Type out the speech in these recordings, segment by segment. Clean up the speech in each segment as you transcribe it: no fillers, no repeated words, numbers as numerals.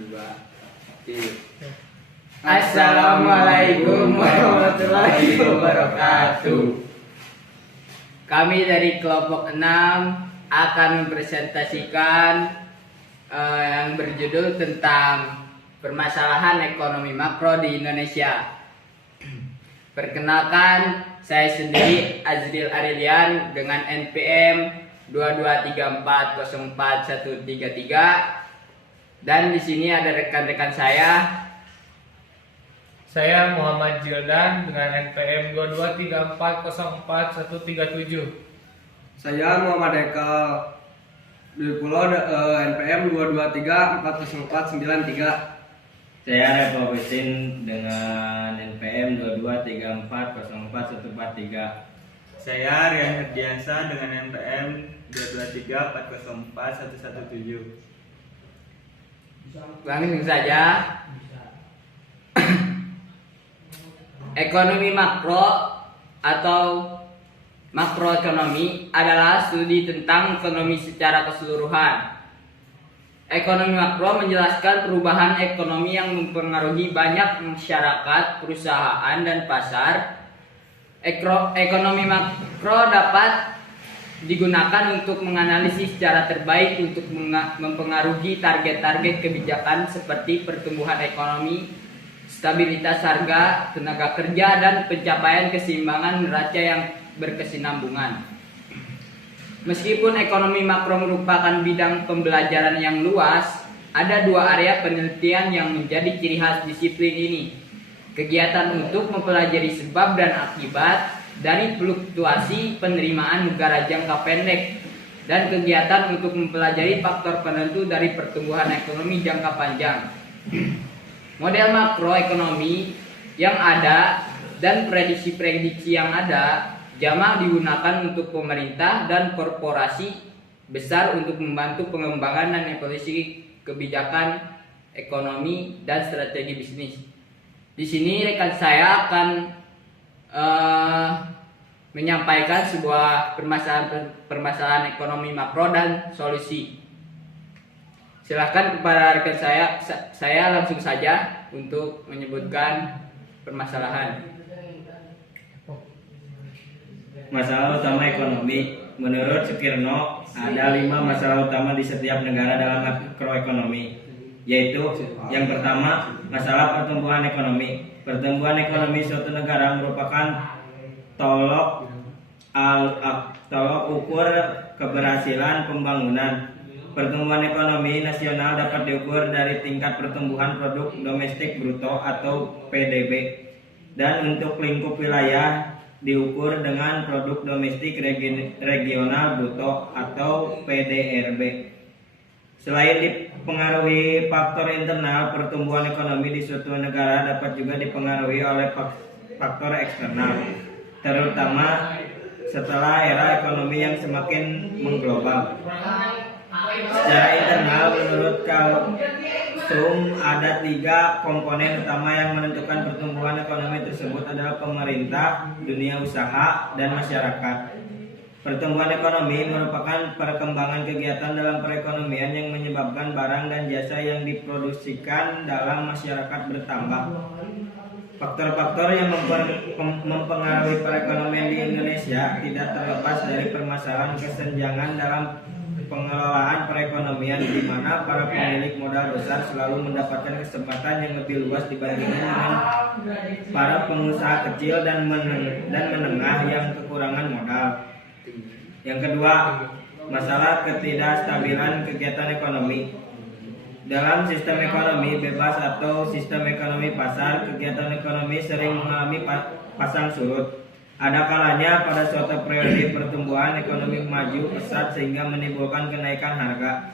Dua, tiga. Assalamualaikum warahmatullahi wabarakatuh. Kami dari kelompok 6 akan mempresentasikan yang berjudul tentang permasalahan ekonomi makro di Indonesia. Perkenalkan, saya sendiri Azril Arilian dengan NPM 2234044133, dan di sini ada rekan-rekan saya. Saya Muhammad Jildan dengan NPM 2234044137. Saya Muhammad Ekal dari Pulau NPM 223404993. Saya Repo Husin dengan NPM 223404143. Saya Rian Herdiansa dengan NPM 223404117. Langsung saja. Ekonomi makro atau makroekonomi adalah studi tentang ekonomi secara keseluruhan. Ekonomi makro menjelaskan perubahan ekonomi yang mempengaruhi banyak masyarakat, perusahaan, dan pasar. Ekonomi makro dapat digunakan untuk menganalisis secara terbaik untuk mempengaruhi target-target kebijakan seperti pertumbuhan ekonomi, stabilitas harga, tenaga kerja, dan pencapaian keseimbangan neraca yang berkesinambungan. Meskipun ekonomi makro merupakan bidang pembelajaran yang luas, ada dua area penelitian yang menjadi ciri khas disiplin ini. Kegiatan untuk mempelajari sebab dan akibat dari fluktuasi penerimaan negara jangka pendek, dan kegiatan untuk mempelajari faktor penentu dari pertumbuhan ekonomi jangka panjang. Model makroekonomi yang ada dan prediksi-prediksi yang ada jamak digunakan untuk pemerintah dan korporasi besar untuk membantu pengembangan dan evaluasi kebijakan ekonomi dan strategi bisnis. Di sini rekan saya akan menyampaikan sebuah permasalahan ekonomi makro dan solusi. Silakan kepada rekan saya langsung saja untuk menyebutkan permasalahan. Masalah utama ekonomi. Menurut Sukirno, ada 5 masalah utama di setiap negara dalam makroekonomi, yaitu yang pertama, masalah pertumbuhan ekonomi. Pertumbuhan ekonomi suatu negara merupakan tolok ukur keberhasilan pembangunan. Pertumbuhan ekonomi nasional dapat diukur dari tingkat pertumbuhan produk domestik bruto atau PDB, dan untuk lingkup wilayah diukur dengan produk domestik regional bruto atau PDRB. Selain dipengaruhi faktor internal, pertumbuhan ekonomi di suatu negara dapat juga dipengaruhi oleh faktor eksternal, terutama setelah era ekonomi yang semakin mengglobal. Secara internal, menurut Kalsum, ada 3 komponen utama yang menentukan pertumbuhan ekonomi tersebut adalah pemerintah, dunia usaha, dan masyarakat. Pertumbuhan ekonomi merupakan perkembangan kegiatan dalam perekonomian yang menyebabkan barang dan jasa yang diproduksikan dalam masyarakat bertambah. Faktor-faktor yang mempengaruhi perekonomian di Indonesia tidak terlepas dari permasalahan kesenjangan dalam pengelolaan perekonomian, di mana para pemilik modal besar selalu mendapatkan kesempatan yang lebih luas dibandingkan dengan para pengusaha kecil dan menengah yang kekurangan modal. Yang kedua, masalah ketidakstabilan kegiatan ekonomi. Dalam sistem ekonomi bebas atau sistem ekonomi pasar, kegiatan ekonomi sering mengalami pasang surut. Ada kalanya pada suatu periode pertumbuhan ekonomi maju pesat sehingga menimbulkan kenaikan harga.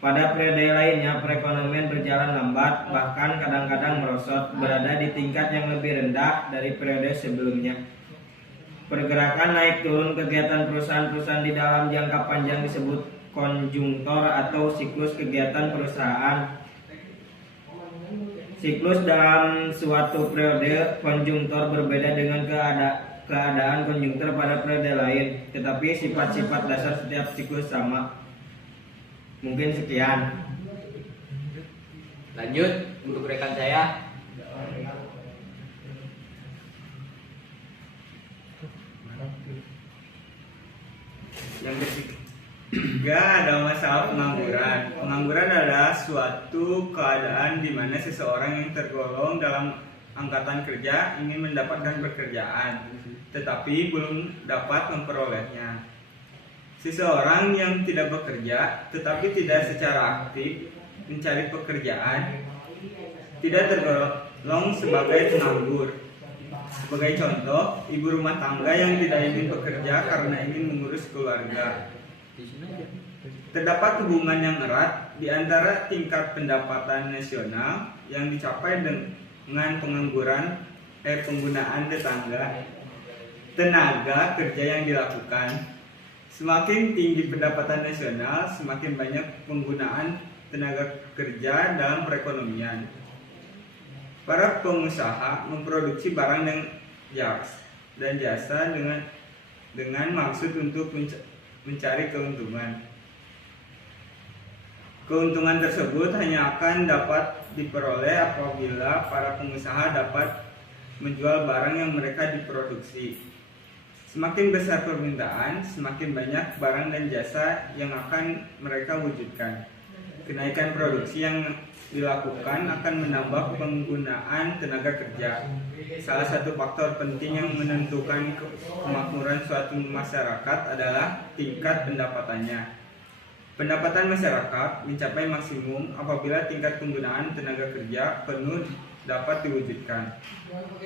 Pada periode lainnya perekonomian berjalan lambat, bahkan kadang-kadang merosot, berada di tingkat yang lebih rendah dari periode sebelumnya. Pergerakan naik turun kegiatan perusahaan-perusahaan di dalam jangka panjang disebut konjungtor atau siklus kegiatan perusahaan. Siklus dalam suatu periode konjungtor berbeda dengan keadaan konjungtur pada periode lain, tetapi sifat-sifat dasar setiap siklus sama. Mungkin sekian. Lanjut untuk rekan saya. Yang ketiga ada masalah pengangguran. Pengangguran adalah suatu keadaan di mana seseorang yang tergolong dalam angkatan kerja ingin mendapatkan pekerjaan, tetapi belum dapat memperolehnya. Seseorang yang tidak bekerja, tetapi tidak secara aktif mencari pekerjaan, tidak tergolong sebagai penganggur. Sebagai contoh, ibu rumah tangga yang tidak ingin bekerja karena ingin mengurus keluarga. Terdapat hubungan yang erat di antara tingkat pendapatan nasional yang dicapai dengan penggunaan tenaga kerja yang dilakukan. Semakin tinggi pendapatan nasional, semakin banyak penggunaan tenaga kerja dalam perekonomian. Para pengusaha memproduksi barang dan jasa dengan maksud untuk mencari keuntungan. Keuntungan tersebut hanya akan dapat diperoleh apabila para pengusaha dapat menjual barang yang mereka diproduksi. Semakin besar permintaan, semakin banyak barang dan jasa yang akan mereka wujudkan. Kenaikan produksi yang dilakukan akan menambah penggunaan tenaga kerja. Salah satu faktor penting yang menentukan kemakmuran suatu masyarakat adalah tingkat pendapatannya. Pendapatan masyarakat mencapai maksimum apabila tingkat penggunaan tenaga kerja penuh dapat diwujudkan.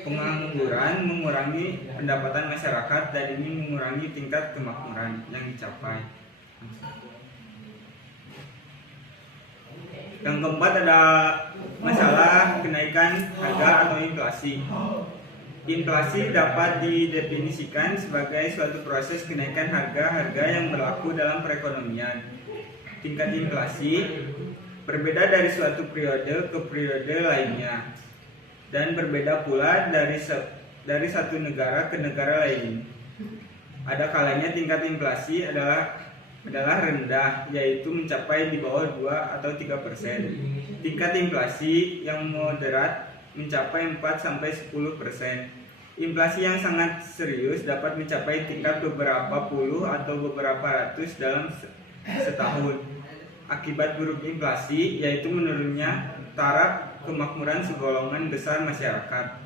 Pengangguran mengurangi pendapatan masyarakat dan ini mengurangi tingkat kemakmuran yang dicapai. Yang keempat ada masalah kenaikan harga atau inflasi. Inflasi dapat didefinisikan sebagai suatu proses kenaikan harga-harga yang berlaku dalam perekonomian. Tingkat inflasi berbeda dari suatu periode ke periode lainnya dan berbeda pula dari satu negara ke negara lain. Ada kalanya tingkat inflasi adalah rendah, yaitu mencapai di bawah 2 atau 3%. Tingkat inflasi yang moderat mencapai 4-10%. Inflasi yang sangat serius dapat mencapai tingkat beberapa puluh atau beberapa ratus dalam setahun. Akibat buruk inflasi yaitu menurunnya taraf kemakmuran segolongan besar masyarakat.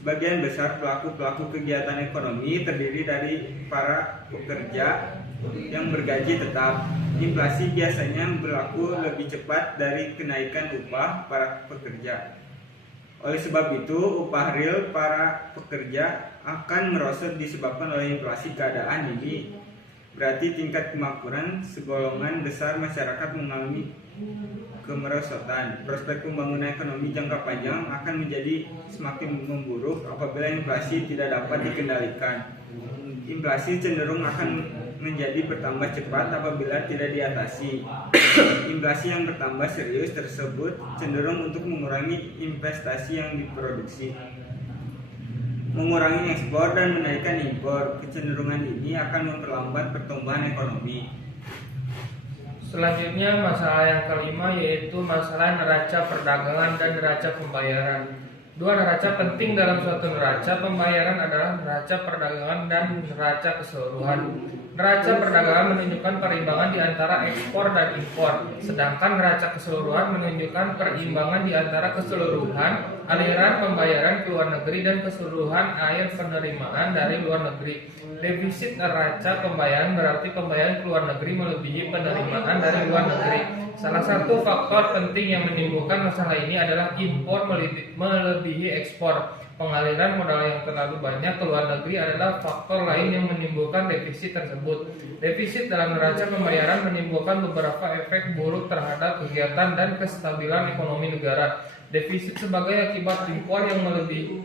Sebagian besar pelaku-pelaku kegiatan ekonomi terdiri dari para pekerja yang bergaji tetap. Inflasi biasanya berlaku lebih cepat dari kenaikan upah para pekerja. Oleh sebab itu, upah real para pekerja akan merosot disebabkan oleh inflasi. Keadaan ini berarti tingkat kemakmuran segolongan besar masyarakat mengalami kemerosotan. Prospek pembangunan ekonomi jangka panjang akan menjadi semakin memburuk apabila inflasi tidak dapat dikendalikan. Inflasi cenderung akan menjadi bertambah cepat apabila tidak diatasi. Inflasi yang bertambah serius tersebut cenderung untuk mengurangi investasi yang diproduksi, mengurangi ekspor dan menaikkan impor. Kecenderungan ini akan memperlambat pertumbuhan ekonomi. Selanjutnya masalah yang kelima yaitu masalah neraca perdagangan dan neraca pembayaran. Dua neraca penting dalam suatu neraca pembayaran adalah neraca perdagangan dan neraca keseluruhan. Neraca perdagangan menunjukkan perimbangan di antara ekspor dan impor, sedangkan neraca keseluruhan menunjukkan perimbangan di antara keseluruhan aliran pembayaran ke luar negeri dan keseluruhan air penerimaan dari luar negeri. Defisit neraca pembayaran berarti pembayaran ke luar negeri melebihi penerimaan dari luar negeri. Salah satu faktor penting yang menimbulkan masalah ini adalah impor melebihi ekspor. Pengaliran modal yang terlalu banyak ke luar negeri adalah faktor lain yang menimbulkan defisit tersebut. Defisit dalam neraca pembayaran menimbulkan beberapa efek buruk terhadap kegiatan dan kestabilan ekonomi negara. Defisit sebagai akibat impor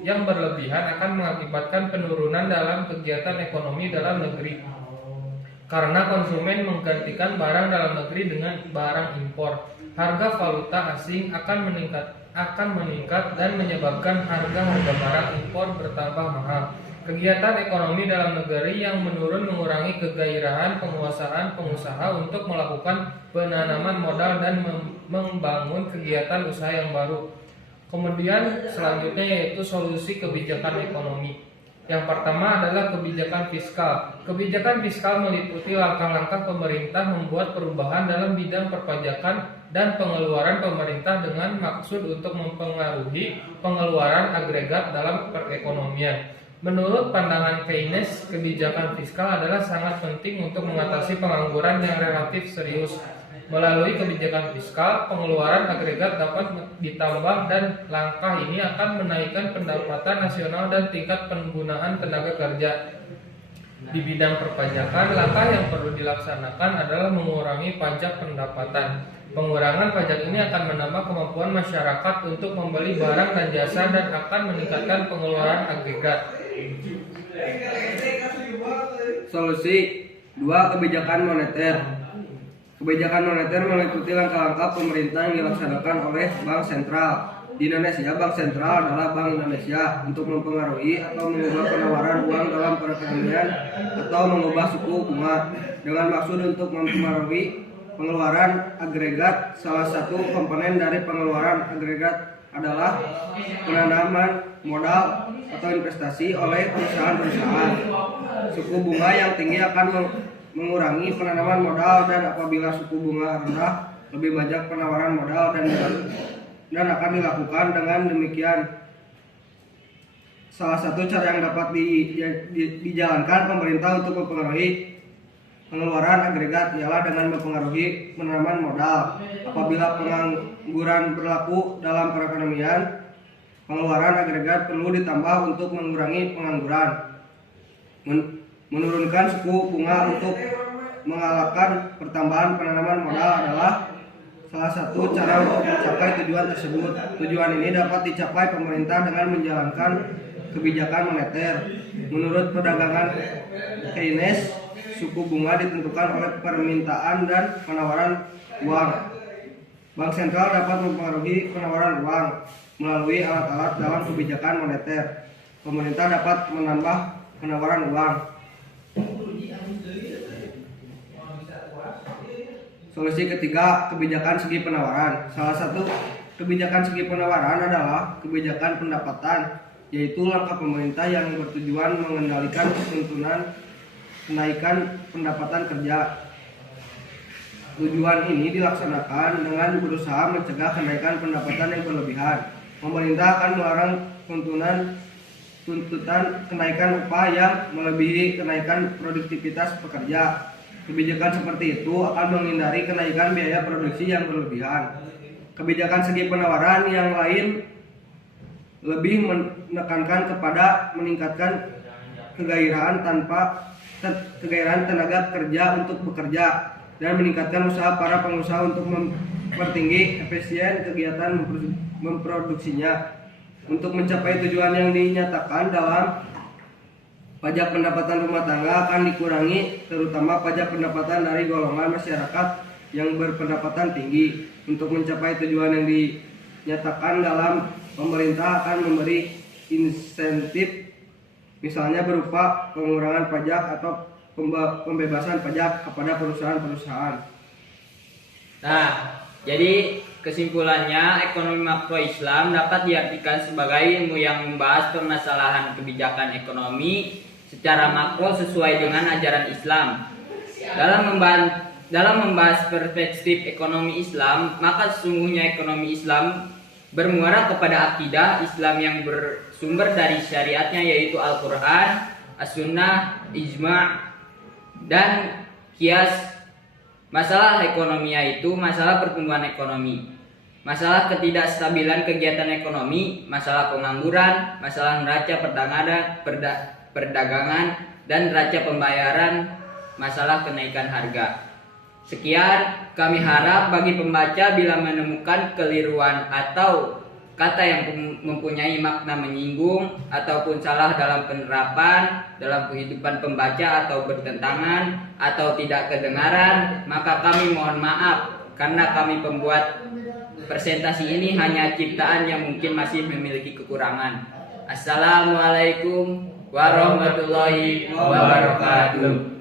yang berlebihan akan mengakibatkan penurunan dalam kegiatan ekonomi dalam negeri, karena konsumen menggantikan barang dalam negeri dengan barang impor. Harga valuta asing akan meningkat dan menyebabkan harga-harga barang impor bertambah mahal. Kegiatan ekonomi dalam negeri yang menurun mengurangi kegairahan penguasaan pengusaha untuk melakukan penanaman modal dan membangun kegiatan usaha yang baru. Kemudian selanjutnya yaitu solusi kebijakan ekonomi. Yang pertama adalah kebijakan fiskal. Kebijakan fiskal meliputi langkah-langkah pemerintah membuat perubahan dalam bidang perpajakan dan pengeluaran pemerintah dengan maksud untuk mempengaruhi pengeluaran agregat dalam perekonomian. Menurut pandangan Keynes, kebijakan fiskal adalah sangat penting untuk mengatasi pengangguran yang relatif serius. Melalui kebijakan fiskal, pengeluaran agregat dapat ditambah dan langkah ini akan menaikkan pendapatan nasional dan tingkat penggunaan tenaga kerja. Di bidang perpajakan, langkah yang perlu dilaksanakan adalah mengurangi pajak pendapatan. Pengurangan pajak ini akan menambah kemampuan masyarakat untuk membeli barang dan jasa dan akan meningkatkan pengeluaran agregat. Solusi 2. Kebijakan moneter. Kebijakan moneter meliputi langkah-langkah pemerintah yang dilaksanakan oleh Bank Sentral. Di Indonesia, Bank Sentral adalah Bank Indonesia untuk mempengaruhi atau mengubah penawaran uang dalam perekonomian atau mengubah suku bunga dengan maksud untuk mempengaruhi pengeluaran agregat. Salah satu komponen dari pengeluaran agregat adalah penanaman modal atau investasi oleh perusahaan-perusahaan. Suku bunga yang tinggi akan mengurangi penanaman modal, dan apabila suku bunga rendah lebih banyak penawaran modal dan akan dilakukan. Dengan demikian, salah satu cara yang dapat dijalankan pemerintah untuk mempengaruhi pengeluaran agregat ialah dengan mempengaruhi penanaman modal. Apabila pengangguran berlaku dalam perekonomian, pengeluaran agregat perlu ditambah untuk mengurangi pengangguran. Menurunkan suku bunga untuk mengalahkan pertambahan penanaman modal adalah salah satu cara untuk mencapai tujuan tersebut. Tujuan ini dapat dicapai pemerintah dengan menjalankan kebijakan moneter. Menurut perdagangan Keynes, suku bunga ditentukan oleh permintaan dan penawaran uang. Bank sentral dapat mempengaruhi penawaran uang melalui alat-alat dalam kebijakan moneter. Pemerintah dapat menambah penawaran uang. Solusi ketiga, kebijakan segi penawaran. Salah satu kebijakan segi penawaran adalah kebijakan pendapatan, yaitu langkah pemerintah yang bertujuan mengendalikan keuntungan kenaikan pendapatan kerja. Tujuan ini dilaksanakan dengan berusaha mencegah kenaikan pendapatan yang berlebihan. Pemerintah akan melarang tuntutan kenaikan upah yang melebihi kenaikan produktivitas pekerja. Kebijakan seperti itu akan menghindari kenaikan biaya produksi yang berlebihan. Kebijakan segi penawaran yang lain lebih menekankan kepada meningkatkan kegairahan tenaga kerja untuk bekerja dan meningkatkan usaha para pengusaha untuk mempertinggi efisien kegiatan memproduksinya. Untuk mencapai tujuan yang dinyatakan dalam pajak pendapatan rumah tangga akan dikurangi, terutama pajak pendapatan dari golongan masyarakat yang berpendapatan tinggi. Untuk mencapai tujuan yang dinyatakan dalam, pemerintah akan memberi insentif, misalnya berupa pengurangan pajak atau pembebasan pajak kepada perusahaan-perusahaan. Nah, jadi kesimpulannya, ekonomi makro Islam dapat diartikan sebagai ilmu yang membahas permasalahan kebijakan ekonomi secara makro sesuai dengan ajaran Islam. Dalam membahas perspektif ekonomi Islam, maka sesungguhnya ekonomi Islam bermuara kepada akidah Islam yang bersumber dari syariatnya, yaitu Al-Quran, As-Sunnah, Ijma' dan Qiyas. Masalah ekonomi yaitu masalah pertumbuhan ekonomi, masalah ketidakstabilan kegiatan ekonomi, masalah pengangguran, masalah neraca perdagangan dan neraca pembayaran, masalah kenaikan harga. Sekian, kami harap bagi pembaca bila menemukan keliruan atau kata yang mempunyai makna menyinggung ataupun salah dalam penerapan, dalam kehidupan pembaca atau bertentangan atau tidak kedengaran, maka kami mohon maaf karena kami pembuat presentasi ini hanya ciptaan yang mungkin masih memiliki kekurangan. Assalamualaikum warahmatullahi wabarakatuh.